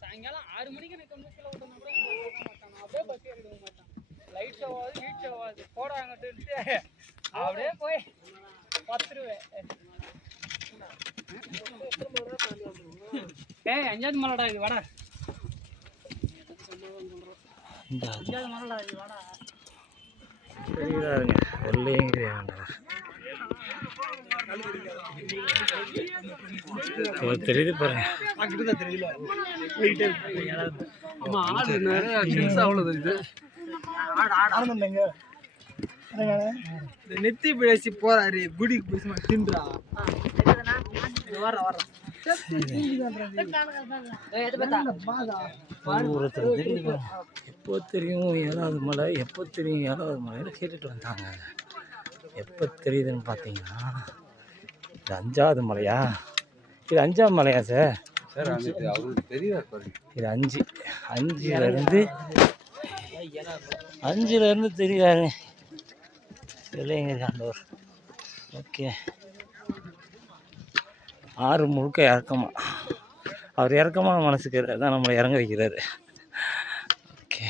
சாயங்காலம் 6 மணிக்கு எனக்கு மூக்கில் விட்டோம்னா கூட அப்படியே பஸ் ஏறிடுக்க மாட்டான். லைட் ஷோ ஆகுது ஹீட் ஷோ ஆகுது போடாங்கட்டு அப்படியே போய் பத்துருவேன். ஏய் 5வது மலடா இது வாடா. 5வது மலடா இது வாடா. தெரியுதாங்க வெள்ளையங்கிரியாண்டா தெரியுது பாருங்க. நெத்தி பேசி போறாரு குடிக்கு பேசி தின்றா வர வர எப்போ தெரியும் 7வது மலை, எப்போ தெரியும் 7வது மலைன்னு கேட்டுட்டு வந்தாங்க. எப்போ தெரியுதுன்னு பார்த்தீங்கன்னா இது 5வது மலையா? இது 5வது மலையா சார்? சார் அவருக்கு தெரியாது. இது 5லேருந்து தெரியாது இல்லைங்க ஆண்டவர். ஓகே 6 முழுக்க இறக்கமா அவர் இறக்கமான மனசுக்கு தான் நம்மளை இறங்க வைக்கிறாரு. ஓகே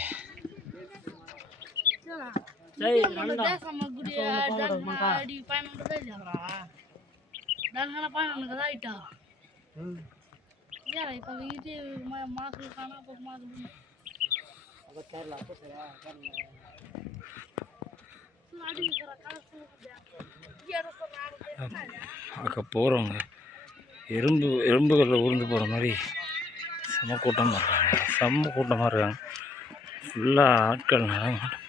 அங்கே போகிறவங்க எறும்புகளில் ஊர்ந்து போகிற மாதிரி செம்ம கூட்டமாக இருக்காங்க. ஃபுல்லாக ஆட்கள் நடமாட்டம்.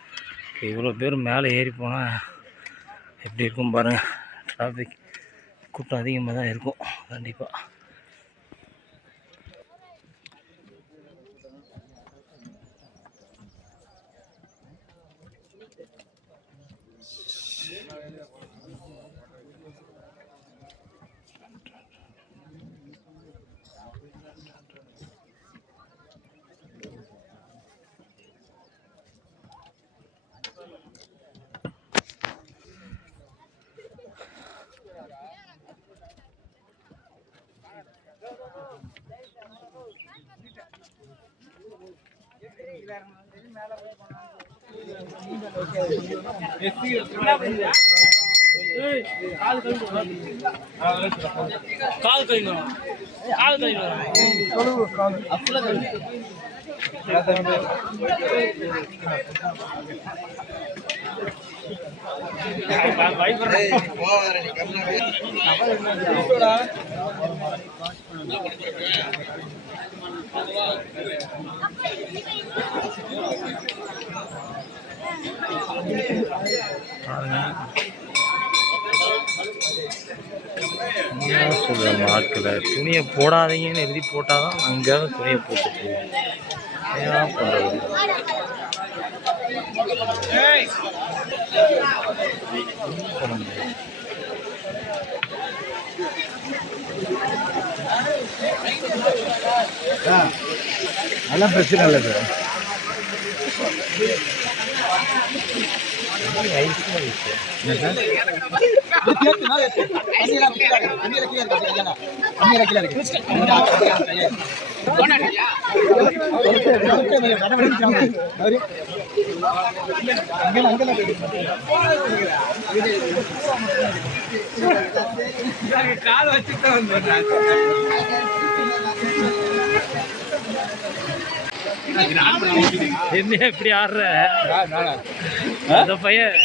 இவ்வளோ பேர் மேலே ஏறி போனால் எப்படி இருக்கும் பாருங்கள். டிராஃபிக் கூட்டம் அதிகமாக தான் இருக்கும் கண்டிப்பாக. ஆட்களை துணியை போடாதீங்கன்னு எழுதி போட்டால் தான் அங்கேயாவது துணியை போட்டு போடுவோம். என்ன பண்ணுறது? அதெல்லாம் பிரச்சனை இல்லை சார். கால் வச்சுட்டு என்ன எப்படி ஆடுற அந்த பையன்?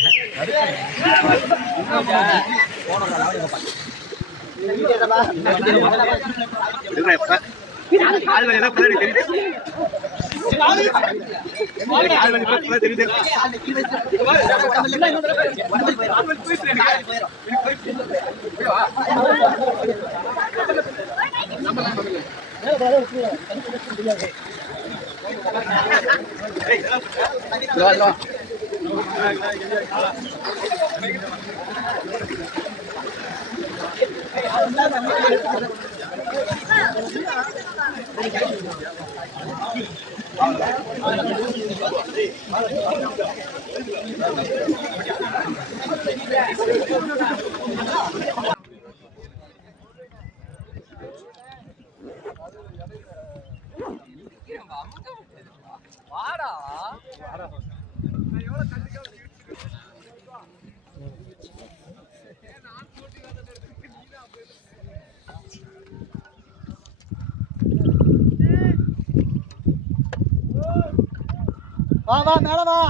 வா வா மேல வா.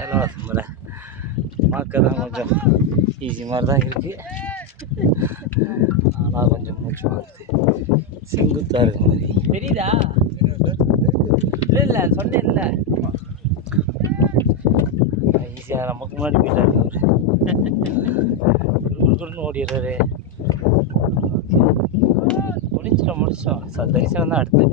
ஏழாவது மலை பார்க்க தான் கொஞ்சம் ஈஸி மாதிரி தான் இருக்குது, ஆனால் கொஞ்சம் மூச்சு வருது, செங்குத்தாக இருக்க மாதிரி தெரியுதா? இல்லை இல்லை சொன்னேன் இல்லை, ஈஸியாக நமக்கு முன்னாடி போயிட்டாரு குறுக்குன்னு ஓடிடுறாரு. முடிச்சிட்டோம் தரிசனம் தான் அடுத்து.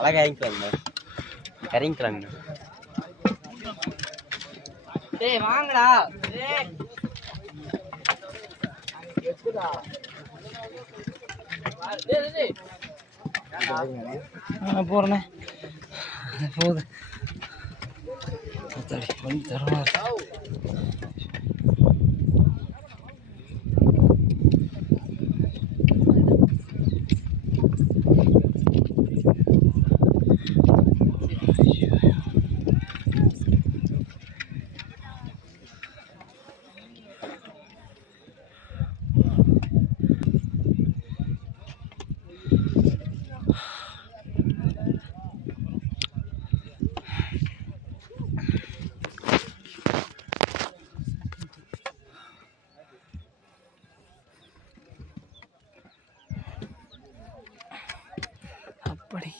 அழகாக இறங்கிக்கலாங்க. டேய் வாங்கடா. போகிறேண்ணே போகுது வண்டி தரமா. அப்படி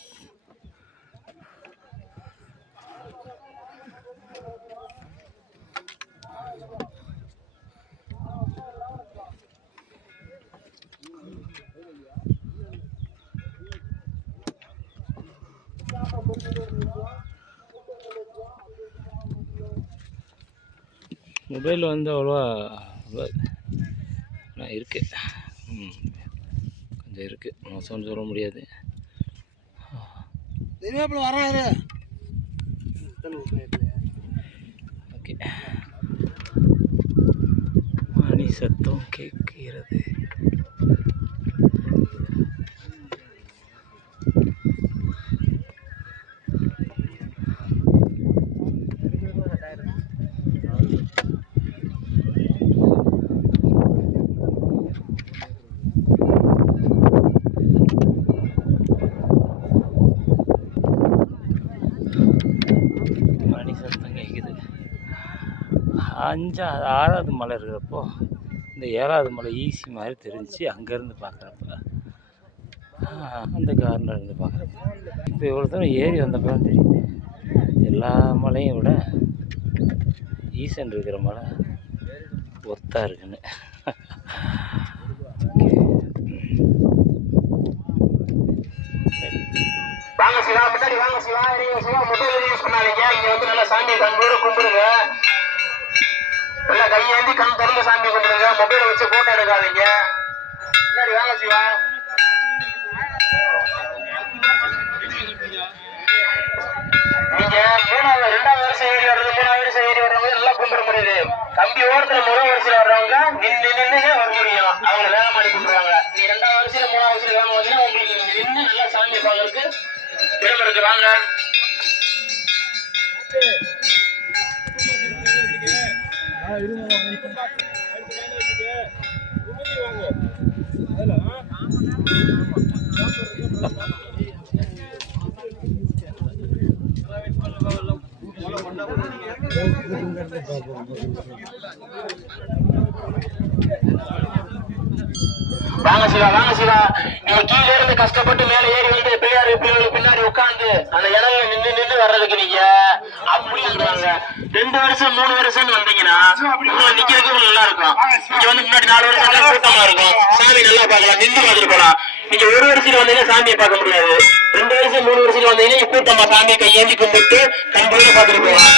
மொபைல் வந்து அவ்வளோவா இருக்குது, கொஞ்சம் இருக்குது, மோசம்னு சொல்ல முடியாது. வராரு. ஓகே, மணி சத்தம் கேட்கிறது. மணி சத்தம் கேட்குது. 6வது மலை இருக்கிறப்போ இந்த 7வது மலை ஈஸி மாதிரி தெரிஞ்சு அங்கேருந்து பார்க்குறப்ப, அந்த கார்னர் இருந்து பார்க்குறப்ப, இப்போ இவ்வளோ தூரம் ஏறி வந்தப்போ தான் தெரியுது எல்லா மலையும் விட ஈசன் இருக்கிற மலை ஒர்த்தாக இருக்குன்னு. வாங்க சிவா, முன்னாடி வாங்க சிவா. நீங்க சிவா மொபைல் யூஸ் பண்ணாதீங்க. இங்க வந்து நல்லா சாமியை கண்போடு கும்பிடுங்க. நல்லா கையேந்தி கண் திறந்து சாமி கும்பிடுங்க. மொபைலை வச்சு போட்டோ எடுக்காதீங்க. முன்னாடி வாங்க சிவா. நீங்க 2வது வரிசை ஏறி வர்றது, 3வது வரிசை ஏறி வர்றவங்க நல்லா கும்பிட முடியுது. கம்பி ஓரத்துல 1வது வரிசையில வர்றவங்க நின்று வர முடியும், அவங்க வேலை மாடி கும்பிடுவாங்க. நீ 2வது வரிசையில 3வது வரிசையில வேலை பார்த்தீங்கன்னா உங்களுக்கு நின்று நல்லா சாமியை பார்க்கறதுக்கு திறமை இருக்கு. வாங்க. வாங்க சிவா, வாங்க சிவா. நீங்க கீழே இருந்து கஷ்டப்பட்டு மேலே ஏறி வந்து பிள்ளையார் பின்னாடி உட்கார்ந்து அந்த இடையில நின்று வர்றதுக்கு நீங்க அப்படி ஆடுவாங்க. 2 வருஷம் 3 வருஷம் வந்தீங்கன்னா உங்களை நிக்கிறதுக்கு நல்லா இருக்கும். இங்க வந்து முன்னாடி 4 வருஷம் கூட்டமா இருக்கும், சாமி நல்லா பார்க்கலாம், நின்று பார்த்துட்டு போலாம். நீங்க 1 வருஷத்துல வந்தீங்கன்னா சாமியை பார்க்க முடியாது. 2 வருஷம் 3 வருஷத்துல வந்தீங்கன்னா கூட்டமா சாமியை கையேந்தி கும்பிட்டு கண்புள்ள பார்த்துட்டு போலாம்.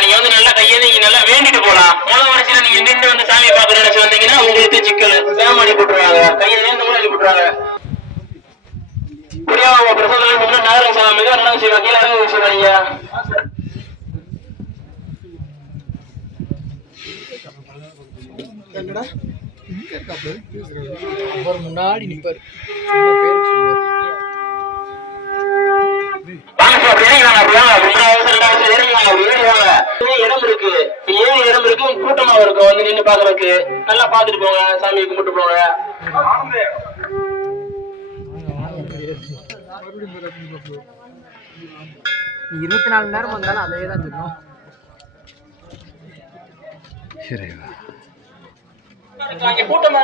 நீங்க வந்து நல்லா கையேந்தி நல்லா வேண்டிட்டு போலாம். முதல் வரிசையில நீங்க நின்று வந்து சாமியை பார்க்க நினைச்சு வந்தீங்கன்னா உங்களுக்கு சிக்கல் சேம அனுப்பி விட்டுருவாங்க, கையை நேர்ந்து கூட அனுப்பி விட்டுருவாங்க. புரியாம பிரசாதம் நேரம் மிக நல்லா செய்வாங்க, கீழே இறங்க செய்வாங்க. முன்னாடி நிப்பாரு இடம் இருக்கு, 7 இடம் இருக்கு, கூட்டமா இருக்கும். வந்து நின்று பாக்குறதுக்கு நல்லா பாத்துட்டு போங்க, சாமியை கும்பிட்டு போங்க. 24 மணி நேரம் வந்தாலும் அதே தான் சொல்லும். கூட்டமா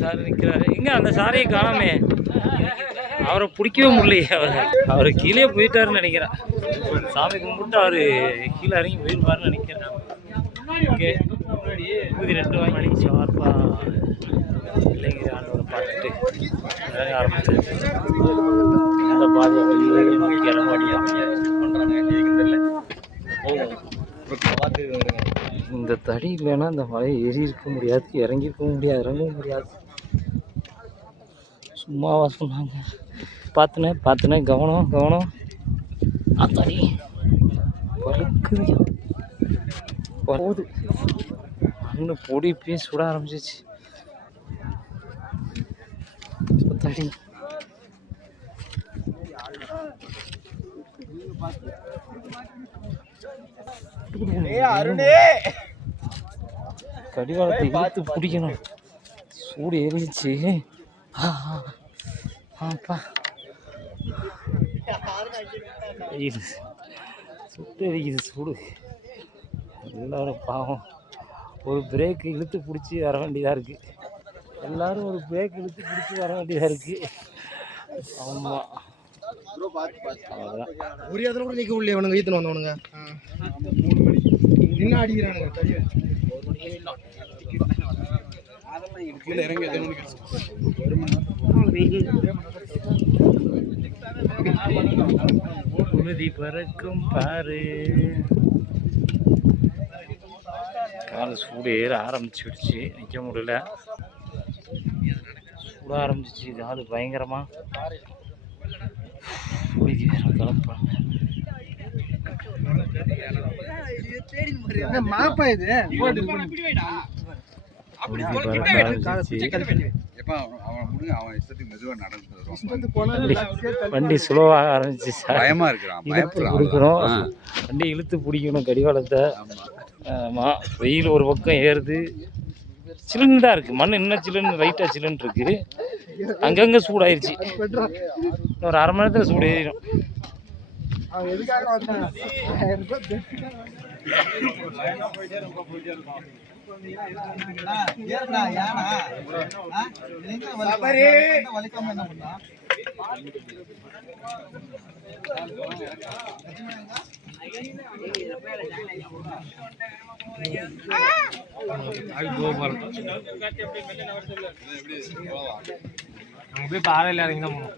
சார் நிற்கிறாரு. எங்க அந்த சாரையை காணாமே, அவரை பிடிக்கவே முடியலையே. அவர் கீழே போயிட்டாருன்னு நினைக்கிறேன். சாமி கும்பிட்டு அவர் கீழே இறங்கி போயிருப்பாருன்னு நினைக்கிறேன். ஓகே, 22 மணி ஷார்ப்பா இல்லைங்கிற ஆண்டவரை பார்த்துட்டு இறங்க ஆரம்பிச்சாச்சு. இந்த பாதையை கிளம்பாடியா இந்த தடி இல்லைன்னா இந்த மலையை ஏறி இருக்க முடியாது, இறங்கியிருக்க முடியாது, இறங்கவும் முடியாது. சும்மாவா சொன்னாங்க. பார்த்துனே கவனம். தடி பழுக்குது போகுது. மண்ணு பொடி இப்பயும் சுட ஆரம்பிச்சிச்சு. தடி கடிவாளத்தை இழுத்து பிடிக்கணும். சூடு எரிஞ்சிச்சு. அப்பா சுட்டு எரிக்குது சூடு. எல்லாரும் பாவம் ஒரு பிரேக் இழுத்து பிடிச்சி வர வேண்டியதாக இருக்குது. எல்லாரும் ஒரு பிரேக் இழுத்து பிடிச்சி வர வேண்டியதாக இருக்குது. ஆமாம், ஒரு இடத்துல கூட நிற்க உள்ளே அவனுங்க ஈத்தனை வந்தவனுங்க நின்று அடிக்கிறானுங்க. கீழே இறங்கி புழுதி பறக்கும் பாரு. கால் சூடு ஏற ஆரம்பிச்சிடுச்சு, நிற்க முடியல. சூட ஆரம்பிச்சிச்சு காது பயங்கரமா. புழுதி வேற கலப்பாங்க. மாப்பா இது புழுதி பறக்க ஆரம்பிச்சிச்சு. அவன் முடிஞ்சு அவன் இஷ்டத்துக்கு மெதுவாக நடந்து வருவான். வண்டி ஸ்லோவாக ஆரம்பிச்சு சார். பயமா இருக்கிறான், இழுத்து பயப்படுறான். கொடுக்கணும், ஆ. வண்டி இழுத்து பிடிக்கணும் கடிவாளத்தை. ஆமா. ஆமாம், வெயில் ஒரு பக்கம் ஏறுது, சில்லுன்னு தான் இருக்குது, மண் இன்னும் சில்லுன்னு லைட்டாக சில்லுன்னு இருக்குது, அங்கங்கே சூடாயிருச்சு. இன்னும் ஒரு அரை மணி நேரத்தில் சூடு ஏறிடும். போய் பாறையில் இறங்கி தான் போகணும்.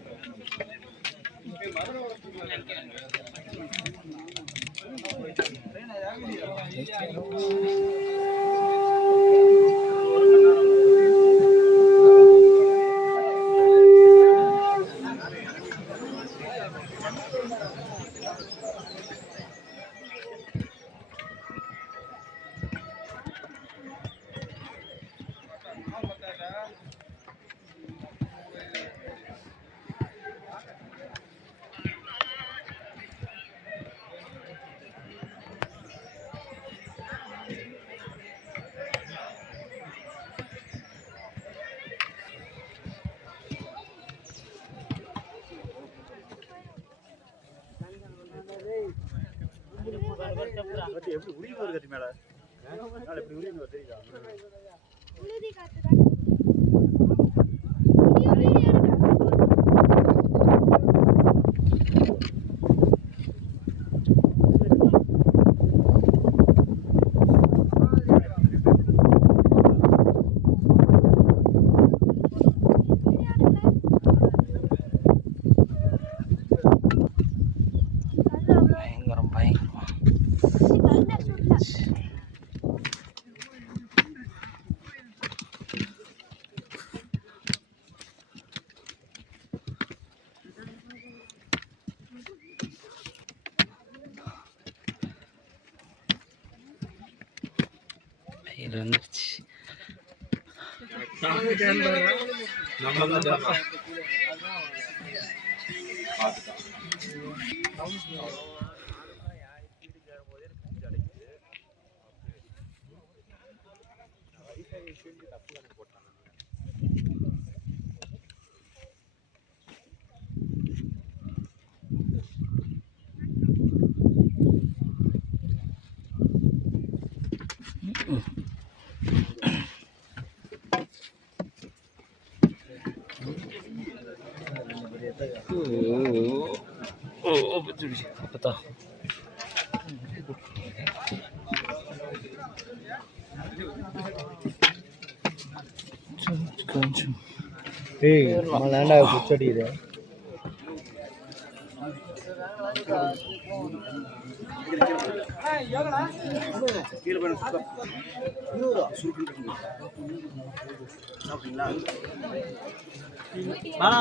பயங்கரம் பயங்கரமா வெயில் வந்துருச்சு. அப்பத்தா கொஞ்சம் மலாண்டா குச்சடிக்குது. ஆனா